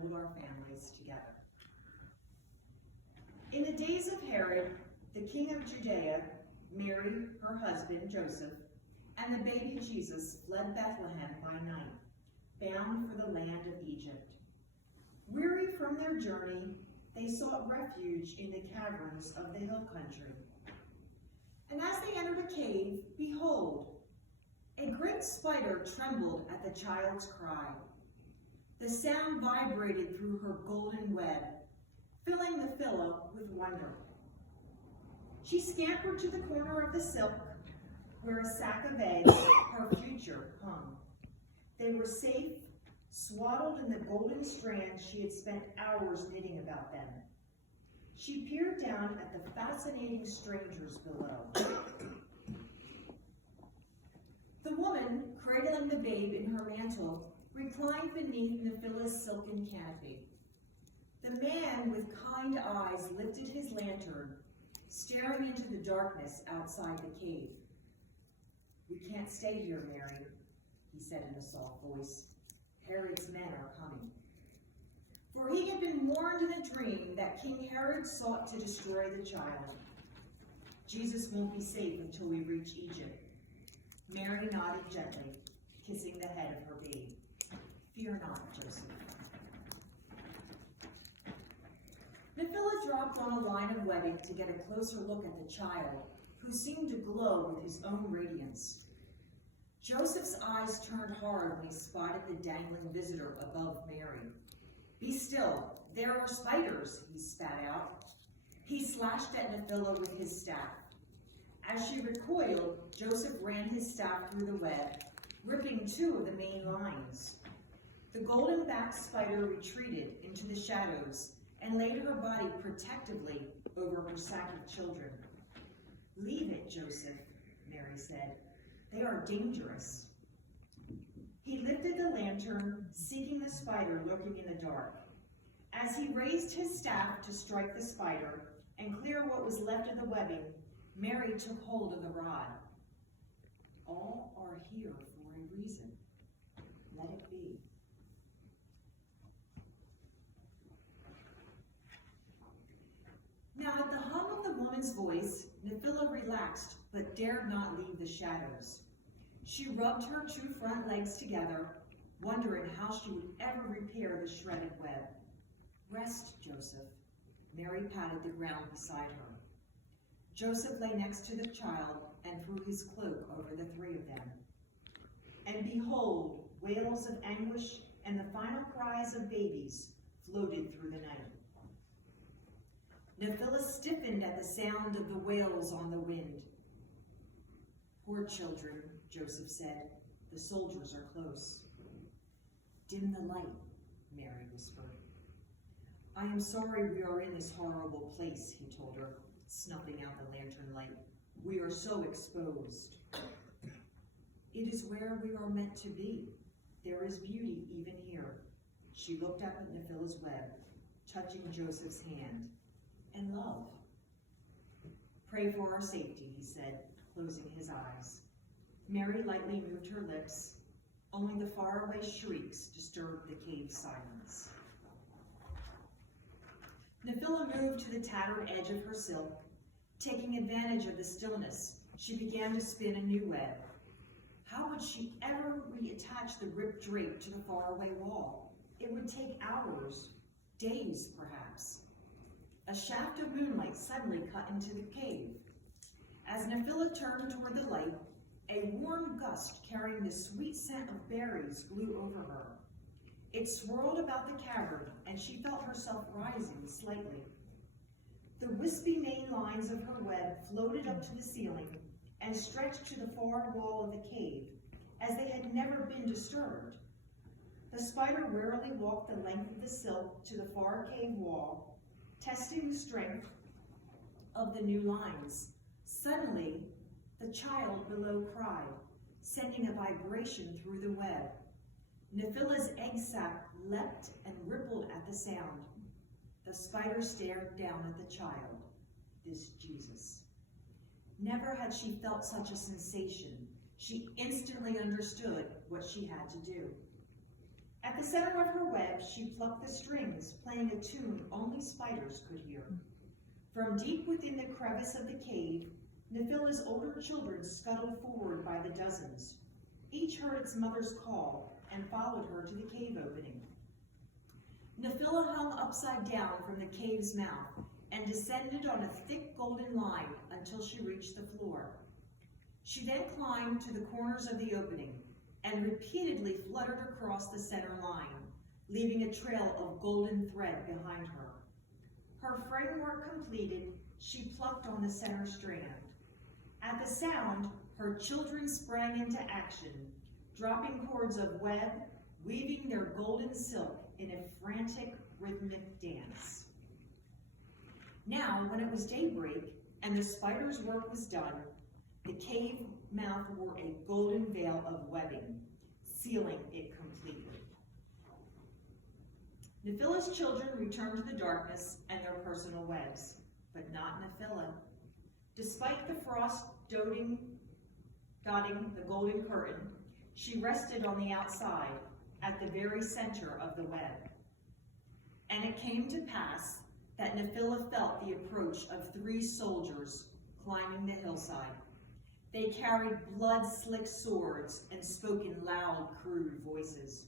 hold our families together. In the days of Herod, the king of Judea, Mary, her husband, Joseph, and the baby Jesus fled Bethlehem by night, bound for the land of Egypt. Weary from their journey, they sought refuge in the caverns of the hill country. And as they entered a cave, behold, a great spider trembled at the child's cry. The sound vibrated through her golden web, filling the pillow with wonder. She scampered to the corner of the silk, where a sack of eggs, her future, hung. They were safe, swaddled in the golden strands she had spent hours knitting about them. She peered down at the fascinating strangers below. The woman, cradling the babe in her mantle, reclined beneath Nephila's silken canopy. The man with kind eyes lifted his lantern, staring into the darkness outside the cave. "We can't stay here, Mary," he said in a soft voice. "Herod's men are coming." For he had been warned in a dream that King Herod sought to destroy the child. "Jesus won't be safe until we reach Egypt." Mary nodded gently, kissing the head of her babe. "Fear not, Joseph." Nephila dropped on a line of webbing to get a closer look at the child, who seemed to glow with his own radiance. Joseph's eyes turned hard when he spotted the dangling visitor above Mary. "Be still, there are spiders," he spat out. He slashed at Nephila with his staff. As she recoiled, Joseph ran his staff through the web, ripping 2 of the main lines. The golden-backed spider retreated into the shadows and laid her body protectively over her sack of children. "Leave it, Joseph," Mary said. "They are dangerous." He lifted the lantern, seeking the spider lurking in the dark. As he raised his staff to strike the spider and clear what was left of the webbing, Mary took hold of the rod. "All are here for a reason. Let it be." Now at the hum of the woman's voice, Nephila relaxed but dared not leave the shadows. She rubbed her 2 front legs together, wondering how she would ever repair the shredded web. "Rest, Joseph." Mary patted the ground beside her. Joseph lay next to the child and threw his cloak over the 3 of them. And behold, wails of anguish and the final cries of babies floated through the night. Nephila stiffened at the sound of the wails on the wind. "Poor children," Joseph said. "The soldiers are close." "Dim the light," Mary whispered. "I am sorry we are in this horrible place," he told her, snuffing out the lantern light. "We are so exposed." "It is where we are meant to be. There is beauty even here." She looked up at Nephila's web, touching Joseph's hand. "And love." "Pray for our safety," he said, closing his eyes. Mary lightly moved her lips. Only the faraway shrieks disturbed the cave silence. Nephila moved to the tattered edge of her silk. Taking advantage of the stillness, she began to spin a new web. How would she ever reattach the ripped drape to the faraway wall? It would take hours, days perhaps. A shaft of moonlight suddenly cut into the cave. As Nephila turned toward the light, a warm gust carrying the sweet scent of berries blew over her. It swirled about the cavern, and she felt herself rising slightly. The wispy main lines of her web floated up to the ceiling and stretched to the far wall of the cave, as they had never been disturbed. The spider warily walked the length of the silk to the far cave wall, testing the strength of the new lines. Suddenly, the child below cried, sending a vibration through the web. Nephila's egg sac leapt and rippled at the sound. The spider stared down at the child, this Jesus. Never had she felt such a sensation. She instantly understood what she had to do. At the center of her web, she plucked the strings, playing a tune only spiders could hear. From deep within the crevice of the cave, Nephila's older children scuttled forward by the dozens. Each heard its mother's call and followed her to the cave opening. Nephila hung upside down from the cave's mouth and descended on a thick golden line until she reached the floor. She then climbed to the corners of the opening and repeatedly fluttered across the center line, leaving a trail of golden thread behind her. Her framework completed, she plucked on the center strand. At the sound, her children sprang into action, dropping cords of web, weaving their golden silk in a frantic, rhythmic dance. Now, when it was daybreak and the spider's work was done, the cave mouth wore a golden veil of webbing, sealing it completely. Nephila's children returned to the darkness and their personal webs, but not Nephila. Despite the frost dotting the golden curtain, she rested on the outside, at the very center of the web. And it came to pass that Nephila felt the approach of 3 soldiers climbing the hillside. They carried blood-slick swords and spoke in loud, crude voices.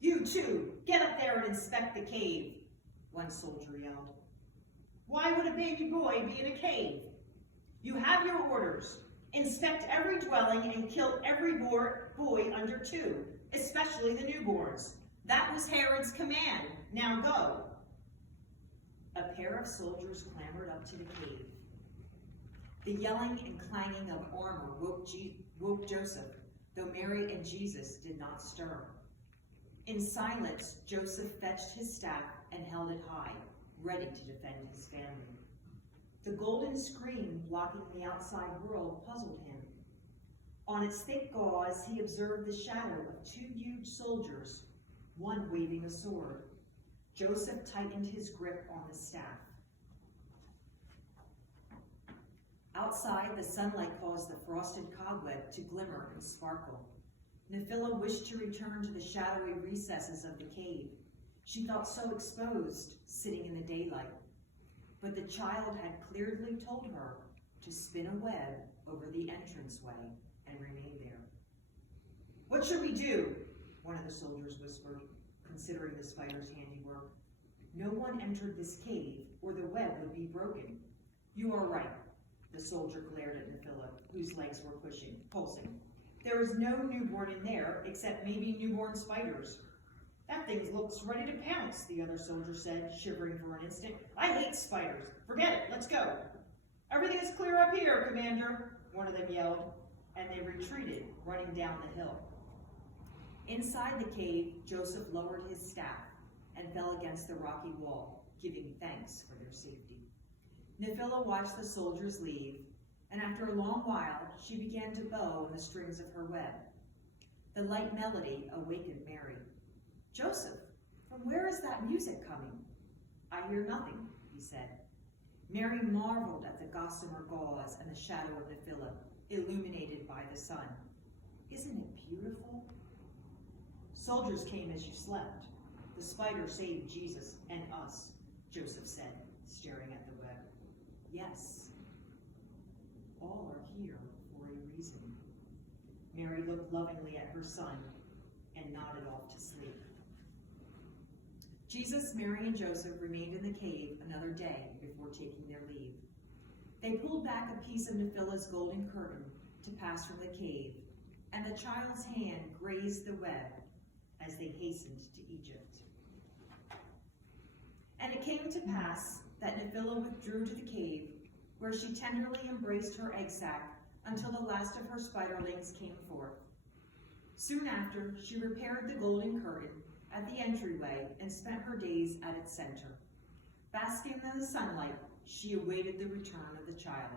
"You two, get up there and inspect the cave," one soldier yelled. "Why would a baby boy be in a cave? You have your orders. Inspect every dwelling and kill every boy under 2, especially the newborns. That was Herod's command. Now go." A pair of soldiers clambered up to the cave. The yelling and clanging of armor woke Joseph, though Mary and Jesus did not stir. In silence, Joseph fetched his staff and held it high, ready to defend his family. The golden screen blocking the outside world puzzled him. On its thick gauze, he observed the shadow of 2 huge soldiers, one waving a sword. Joseph tightened his grip on the staff. Outside, the sunlight caused the frosted cobweb to glimmer and sparkle. Nephila wished to return to the shadowy recesses of the cave. She felt so exposed, sitting in the daylight. But the child had clearly told her to spin a web over the entranceway and remain there. "What should we do?" one of the soldiers whispered, considering the spider's handiwork. "No one entered this cave, or the web would be broken." "You are right." The soldier glared at Nephila, whose legs were pulsing. "There is no newborn in there, except maybe newborn spiders." "That thing looks ready to pounce," the other soldier said, shivering for an instant. "I hate spiders. Forget it, let's go." "Everything is clear up here, Commander," one of them yelled, and they retreated, running down the hill. Inside the cave, Joseph lowered his staff and fell against the rocky wall, giving thanks for their safety. Nephila watched the soldiers leave, and after a long while, she began to bow on the strings of her web. The light melody awakened Mary. "Joseph, from where is that music coming?" "I hear nothing," he said. Mary marveled at the gossamer gauze and the shadow of Nephila, illuminated by the sun. "Isn't it beautiful?" "Soldiers came as you slept. The spider saved Jesus and us," Joseph said, staring at the web. "Yes, all are here for a reason." Mary looked lovingly at her son and nodded off to sleep. Jesus, Mary, and Joseph remained in the cave another day before taking their leave. They pulled back a piece of Nephila's golden curtain to pass from the cave, and the child's hand grazed the web as they hastened to Egypt. And it came to pass that Nephila withdrew to the cave, where she tenderly embraced her egg sac until the last of her spiderlings came forth. Soon after, she repaired the golden curtain at the entryway and spent her days at its center. Basking in the sunlight, she awaited the return of the child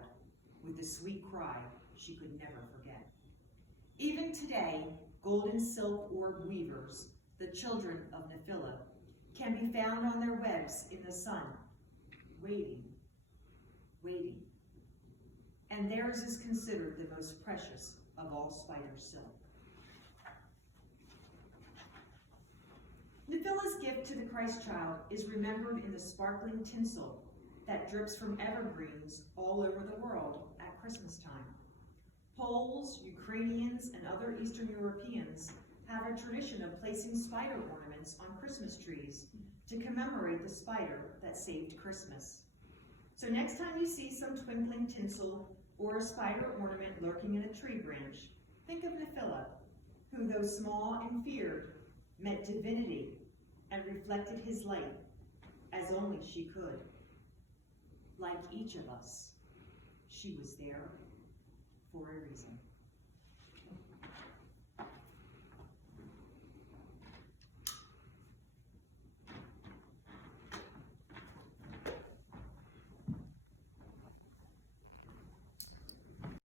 with the sweet cry she could never forget. Even today, golden silk orb weavers, the children of Nephila, can be found on their webs in the sun, waiting. And theirs is considered the most precious of all spider silk. Nephila's gift to the Christ child is remembered in the sparkling tinsel that drips from evergreens all over the world at Christmas time. Poles, Ukrainians, and other Eastern Europeans have a tradition of placing spider ornaments on Christmas trees to commemorate the spider that saved Christmas. So next time you see some twinkling tinsel or a spider ornament lurking in a tree branch, think of Nephila, who, though small and feared, met divinity and reflected his light as only she could. Like each of us, she was there for a reason.